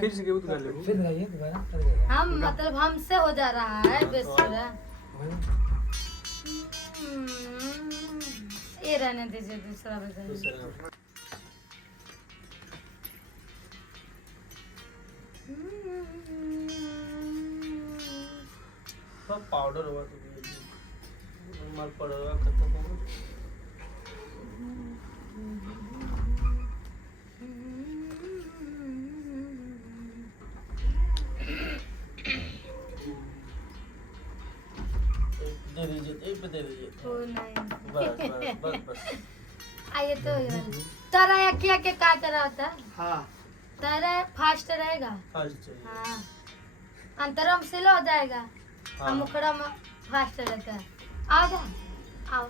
फिर से क्यों कर ले फिर गाइए दोबारा हम मतलब हमसे हो जा रहा है बेसुरा। ये रहने दीजिए दूसरा बजा। सब पाउडर हुआ तो माल पाउडर हुआ खत्म हो गया। दे दीजिए एक पे दे दीजिए। ओ नहीं बस बस आइए तो तारा या क्या के का तरह होता है? हाँ तारा फास्ट रहेगा। फास्ट चाहिए। हाँ अंतरम स्लो हो जाएगा। हाँ। हम मुखड़ा में फास्ट रहता है। आओ जा आओ।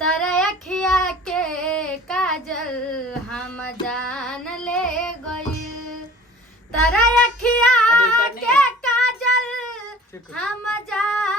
तारा अखिया के काजल हम जान ले गई। तारा अखिया के काजल हम जान